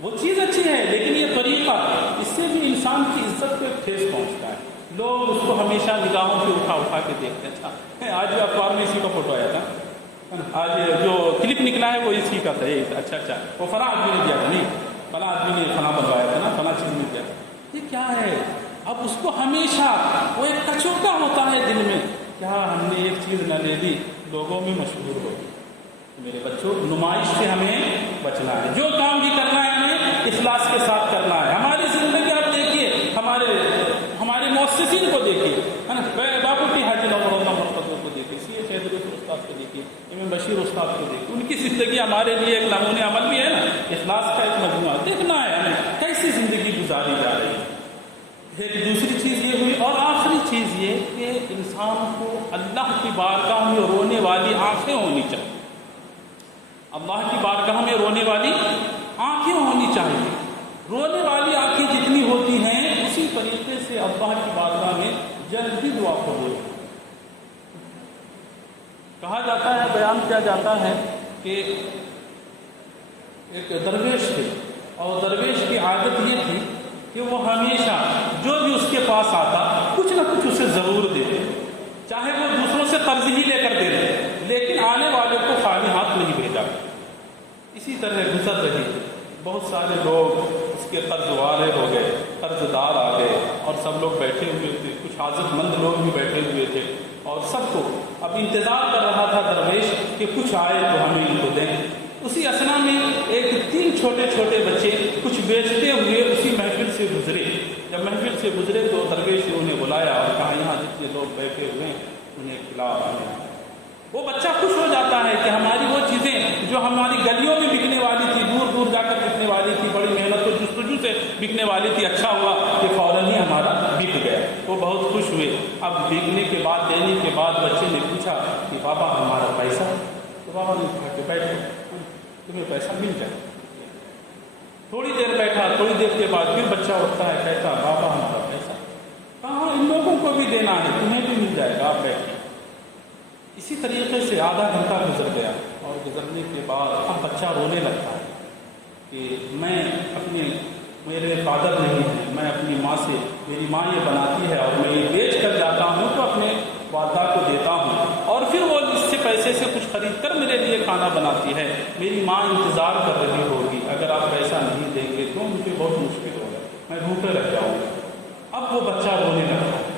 وہ چیز اچھی ہے, لیکن یہ طریقہ, اس سے بھی انسان کی عزت کو ٹھیس پہنچتا ہے. لوگ اس کو ہمیشہ نگاہوں سے اٹھا اٹھا کے دیکھتے ہیں. اچھا, آج اخبار میں اسی کا فوٹو آیا تھا, آج جو کلپ نکلا ہے وہ اسی کا تھا. اچھا وہ فلاں آدمی نے دیا تھا, نہیں فلاں آدمی نے فلاں بنوایا تھا نا, فلاں چیز مل گیا. یہ کیا ہے, اب اس کو ہمیشہ وہ ایک کچوکا ہوتا ہے دل میں, کیا ہم نے ایک چیز نہ لے لی, لوگوں میں مشہور ہو گئی. میرے بچوں, نمائش سے ہمیں بچنا ہے. جو کام بھی کرنا ہے ہمیں اخلاص کے ساتھ کرنا ہے. ہماری زندگی آپ دیکھیے, ہمارے مؤسسین کو دیکھیے, ہے نا, باپو کی حاجی نور مرتضی کو دیکھیے, سی ایچ حیدری استاد کو دیکھیے, امام بشیر استاد کو دیکھیے. ان کی زندگی ہمارے لیے ایک نمونے عمل بھی ہے نا, اخلاص کا ایک مجموعہ. دیکھنا ہے ہمیں کیسی زندگی گزاری جا رہی ہے. ایک دوسری چیز یہ ہوئی, اور آخری چیز یہ کہ انسان کو اللہ کی بارگاہ میں رونے والی آنکھیں ہونی چاہیے. اللہ کی بارگاہ میں رونے والی آنکھیں ہونی چاہیے. رونے والی آنکھیں جتنی ہوتی ہیں, اسی طریقے سے اللہ کی بارگاہ میں جلدی دعا قبول ہوتی ہے. کہا جاتا ہے, بیان کیا جاتا ہے کہ ایک درویش تھے, اور درویش کی عادت یہ تھی کہ وہ ہمیشہ جو بھی اس کے پاس آتا کچھ نہ کچھ اسے ضرور دیتے, چاہے وہ دوسروں سے قرض ہی لے کر دے دے, لیکن آنے والے کو خالی ہاتھ نہیں بھیجا. اسی طرح گزر رہی تھی. بہت سارے لوگ اس کے قرض والے ہو گئے, قرض دار آ گئے, اور سب لوگ بیٹھے ہوئے تھے, کچھ حاجت مند لوگ بھی بیٹھے ہوئے تھے, اور سب کو اب انتظار کر رہا تھا درویش کہ کچھ آئے تو ہمیں ان کو دیں. اسی اسنا میں ایک 3 چھوٹے چھوٹے بچے کچھ بیچتے ہوئے اسی محفل سے گزرے. جب محفل سے گزرے تو درویش نے انہیں بلایا اور کہا, یہاں جتنے لوگ بیٹھے ہوئے ہیں انہیں کھلاؤ. وہ بچہ خوش ہو جاتا ہے کہ ہماری وہ چیزیں جو ہماری گلیوں میں بکنے والی تھی, دور دور جا کر بکنے والی تھی, بڑی محنت و جستجو سے بکنے والی تھی, اچھا ہوا کہ فوراً ہی ہمارا بک گیا. وہ بہت خوش ہوئے. اب بکنے کے بعد, دینے کے بعد بچے نے پوچھا کہ بابا ہمارا پیسہ, تو بابا نے کہا کہ بیٹھو, تمہیں پیسہ مل جائے. تھوڑی دیر بیٹھا, تھوڑی دیر کے بعد پھر بچہ اٹھتا ہے, کہتا بابا ہمارا پیسہ, کہاں ان لوگوں کو بھی دینا ہے, تمہیں بھی مل جائے گا, آپ بیٹھے. اسی طریقے سے آدھا گھنٹہ گزر گیا, اور گزرنے کے بعد اب بچہ رونے لگتا ہے کہ میرے فادر نہیں ہے, میں اپنی ماں سے, میری ماں یہ بناتی ہے اور میں یہ بیچ کر جاتا ہوں تو اپنے والدہ کو دیتا ہوں, اور پھر وہ اس سے پیسے سے کچھ خرید کر میرے لیے کھانا بناتی ہے. میری ماں انتظار کر رہی ہوگی, اگر آپ پیسہ نہیں دیں گے تو مجھے بہت مشکل ہوگا, میں بھوکے رہ جاؤں گا. اب وہ بچہ رونے لگتا ہے.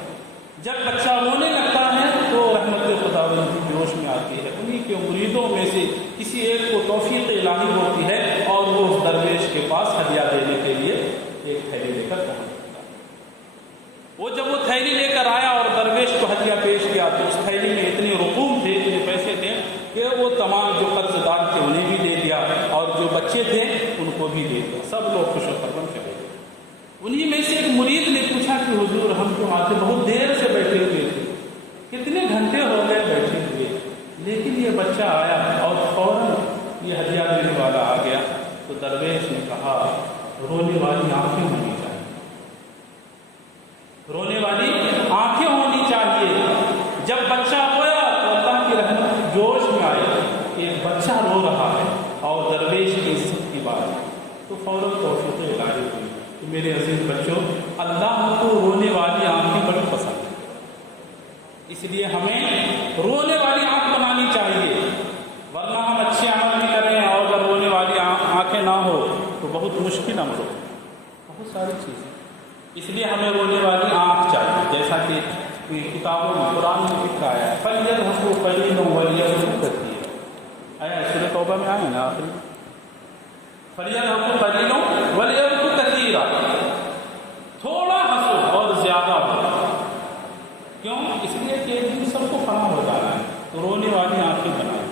جب بچہ رونے لگتا ہے تو رحمت خداوند کی جوش میں آتی ہے. انہی کے مریدوں میں سے کسی ایک کو توفیق الہی ہوتی ہے, اور وہ اس درویش کے پاس ہدیہ دینے کے لیے ایک تھیلی لے کر پہنچ جاتا ہے. وہ جب وہ تھیلی لے کر آیا اور درویش کو ہدیہ پیش کیا, تو اس تھیلی میں اتنے رقوم تھے, اتنے پیسے تھے کہ وہ تمام جو قرض دار تھے انہیں بھی دے دیا, اور جو بچے تھے ان کو بھی دے دیا. سب لوگ خوش و خرم چلے گئے. انہی میں سے ایک مرید نے پوچھا کہ حضور, ہم تو آتے بہت دیر سے بیٹھے ہوئے تھے, کتنے گھنٹے ہو گئے بیٹھے ہوئے, لیکن یہ بچہ آیا اور فوراً یہ ہدیہ دینے والا آ گیا. تو درویش نے کہا, رونے والی آنکھیں ہونی چاہیے, رونے والی آنکھیں ہونی چاہیے. جب بچہ رویا تو اللہ کی رحمت جوش میں آئی. ایک بچہ رو رہا ہے اور درویش کی عزت کی بات ہے, تو فوراً توفیق الہی ہوئی. میرے عزیز بچوں, اللہ کو رونے والی آنکھیں بڑی پسند ہے, اس لیے ہمیں رونے والی آنکھ بنانی چاہیے, ورنہ ہم اچھے عمل بھی کریں اور اگر رونے والی آنکھیں نہ ہو تو بہت مشکل عمل ہو, بہت ساری چیزیں. اس لیے ہمیں رونے والی آنکھ چاہیے, جیسا کہ کتابوں میں قرآن میں لکھا ہے, فَلْيَضْحَكُوا قَلِيلًا وَلْيَبْكُوا كَثِيرًا. آیا سورۃ توبہ میں آیا نا آخری, فَلْيَضْحَكُوا قَلِيلًا وَلْيَبْكُوا كَثِيرًا, تھوڑا ہنسو اور زیادہ ہو. کیوں؟ اس لیے کہ ایک دن سب کو فنا ہو جانا ہے, تو رونے والی آنکھیں بنائیں.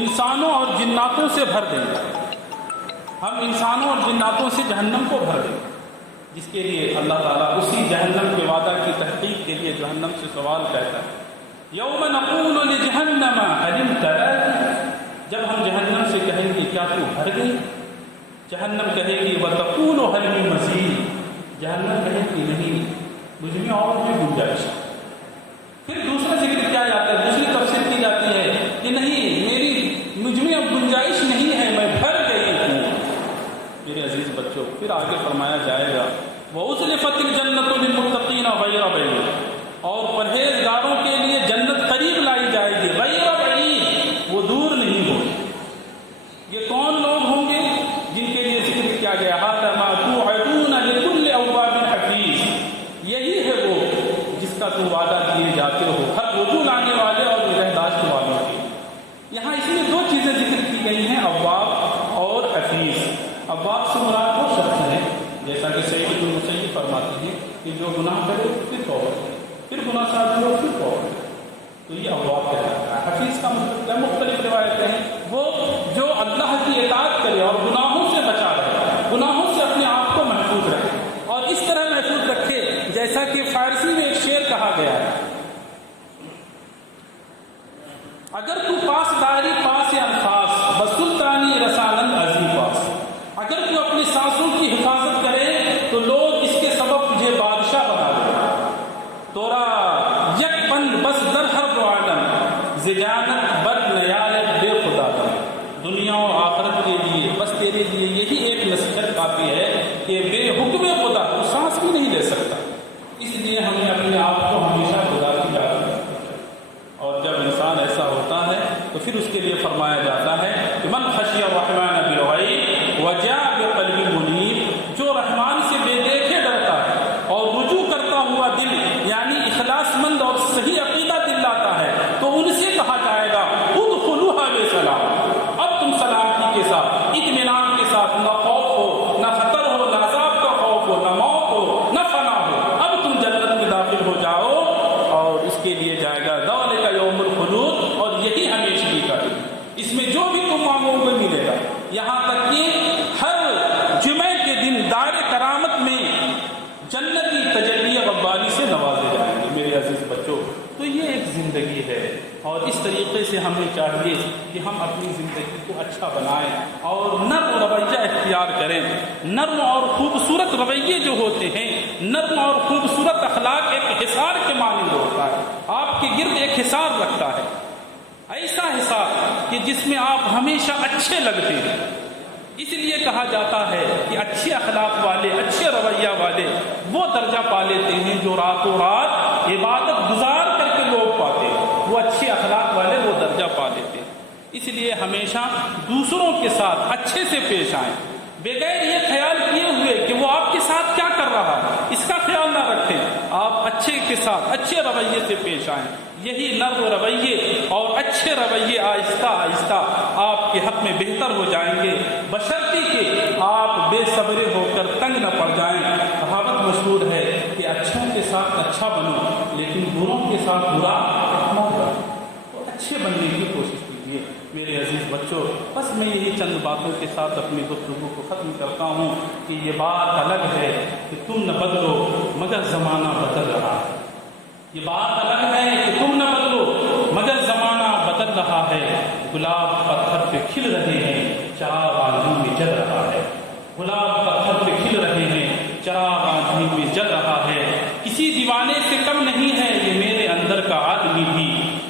انسانوں اور جناتوں سے بھر دیں گے، ہم انسانوں اور جناتوں سے جہنم کو بھر دیں گے، جس کے لیے اللہ تعالیٰ اسی جہنم کے وعدہ کی تحقیق کے لیے جہنم سے سوال کرتا ہے، یوم نقول لجہنم هل امتلأت، جب ہم جہنم سے کہیں گے کیا تو بھر گئی، جہنم کہے گی وتقول هل من مزید، جہنم کہے گی نہیں مجھ میں اور بھی گنجائش ہے۔ پھر دوسرا ذکر کیا جاتا ہے، دوسری تفسیر کی جاتی ہے کہ نہیں مجھ میں اب گنجائش نہیں ہے، میں بھر گئی ہوں۔ میرے عزیز بچوں، پھر آگے فرمایا جائے گا وَأُزْلِفَتِ الْجَنَّةُ لِلْمُتَّقِينَ غَيْرَ بَعِيدٍ، اور پرہیزگاروں کے لیے جنت قریب لائی جائے گی، غیر بعید، وہ دور نہیں ہوگی۔ یہ کون لوگ ہوں گے جن کے لیے ذکر کیا گیا هَذَا مَا تُوعَدُونَ لِكُلِّ أَوَّابٍ حَفِيظٍ، یہی ہے وہ جس کا تو وعدہ دیے جاتے ہو ہر وضو لانے والے اور نگہداشت والوں کے۔ یہاں اس میں دو چیزیں ذکر کی گئی ہیں، اواب اور حفیظ۔ اواب سے مراد وہ شخص ہے، جیسا کہ سعید بن مسیب فرماتے ہیں کہ جو گناہ کرے پھر توبہ کرے، پھر گناہ سازی ہو پھر توبہ کرے، تو یہ اواب کہلاتا ہے۔ حفیظ کا مطلب کیا؟ مختلف روایتیں ہیں، وہ جو اللہ کی اطاعت کرے اور گناہوں سے بچا رہے، گناہوں سے اپنے آپ کو محفوظ رکھے، اور اس طرح محفوظ رکھے جیسا کہ فارسی میں ایک شعر کہا گیا ہے، اگر تو پاس داری پاس انفاس بسلطانی رسالن عظیم پاس، اگر تو اپنی سانسوں کی حفاظت کرے تو لوگ اس کے سبب تجھے بادشاہ بنا دیں، تورا یک بند بس در ہر دو عالم زجانت بد نیال بے خدا دم، دنیا و آخرت کے لیے بس تیرے لیے یہی ایک نصیحت کافی ہے کہ بے حکم خدا تو سانس بھی نہیں لے سکتا، اس لیے ہمیں اپنے آپ کو ہمیشہ خدا کی یاد رکھنا چاہیے۔ اور جب انسان ایسا ہوتا ہے تو پھر اس کے لیے فرمایا جاتا ہے کہ من خشی الرحمن بالغیب وجاء بقلب منیب، جو رحمان سے بے دیکھے ڈرتا ہے اور رجوع کرتا ہوا دل یعنی اخلاص مند اور صحیح عقیدہ دل لاتا ہے، تو ان سے کہا جائے گا ادخلوها بسلام، اب تم سلامتی کے ساتھ اطمینان کے ساتھ، نہ خوف ہو نہ خطر ہو نہ عذاب کا خوف ہو نہ موت ہو نہ فنا ہو، اب تم جنت میں داخل ہو جاؤ، اور اس کے لیے جائے گا ذالک یوم الخلود، اور یہی ہمیشگی کا دن، اس میں جو بھی تم مانگو گے ملے گا، یہاں تک کہ ہر جمعے کے دن دار کرامت میں جنتی تجلی ربانی سے نوازے جائیں گے۔ میرے عزیز بچوں، تو یہ ایک زندگی ہے، اور اس طریقے سے ہمیں چاہیے کہ ہم اپنی زندگی کو اچھا بنائیں اور نرم رویہ اختیار کریں۔ نرم اور خوبصورت رویے جو ہوتے ہیں، نرم اور خوبصورت اخلاق ایک حصار کے مانند ہوتا ہے، آپ کے گرد ایک حصار رکھتا ہے، ایسا حصار کہ جس میں آپ ہمیشہ اچھے لگتے ہیں۔ اس لیے کہا جاتا ہے کہ اچھے اخلاق والے، اچھے رویہ والے وہ درجہ پا لیتے ہیں جو راتوں رات عبادت گزار کر کے لوگ پاتے ہیں، وہ اچھے اخلاق والے وہ درجہ پا لیتے ہیں۔ اس لیے ہمیشہ دوسروں کے ساتھ اچھے سے پیش آئیں، بغیر یہ خیال کیے ہوئے کہ وہ آپ کے ساتھ کیا کر رہا ہے، اس کا خیال نہ رکھیں، آپ اچھے کے ساتھ اچھے رویے سے پیش آئیں۔ یہی نرم رویے اور اچھے رویے آہستہ آہستہ آپ کے حق میں بہتر ہو جائیں گے، بشرطی کہ آپ بے صبرے ہو کر تنگ نہ پڑ جائیں۔ کہاوت مشہور ہے کہ اچھوں کے ساتھ اچھا بنو لیکن بروں کے ساتھ برا نہ کرو، تو اچھے بننے کی کوشش کیجیے۔ میرے عزیز بچوں، بس میں یہی چند باتوں کے ساتھ اپنی گفتگو کو ختم کرتا ہوں کہ یہ بات الگ ہے کہ تم نہ بدلو مگر زمانہ بدل رہا ہے، یہ بات الگ ہے کہ تم نہ بدلو مگر زمانہ بدل رہا ہے، گلاب پتھر پہ کھل رہے ہیں چراغ آندھی میں جل رہا ہے، گلاب پتھر پہ کھل رہے ہیں چراغ آندھی میں جل رہا ہے، کسی دیوانے سے کم نہیں ہے یہ میرے اندر کا آدمی بھی،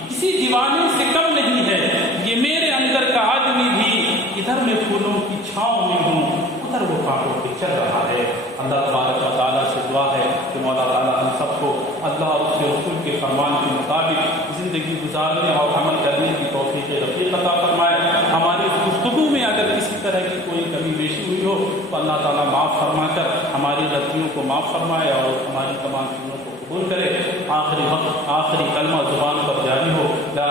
کسی دیوانے سے کم نہیں ہے یہ میرے اندر کا آدمی بھی، ادھر میں پھولوں کی چھاؤں میں ہوں ادھر وہ کانٹوں پہ چل رہا ہے۔ اللہ تبارک و تعالیٰ سے دعا ہے کہ مولا تعالیٰ ہم سب کو اللہ اور اس کے رسول کے فرمان کے مطابق زندگی گزارنے اور عمل کرنے کی توفیق رفیق عطا فرمائے۔ ہماری اس گفتگو میں اگر کسی طرح کی کوئی کمی بیشی ہوئی ہو تو اللہ تعالیٰ معاف فرما کر ہماری غلطیوں کو معاف فرمائے اور ہماری تمام چیزوں کو قبول کرے۔ آخری وقت آخری کلمہ زبان پر جاری ہو، لا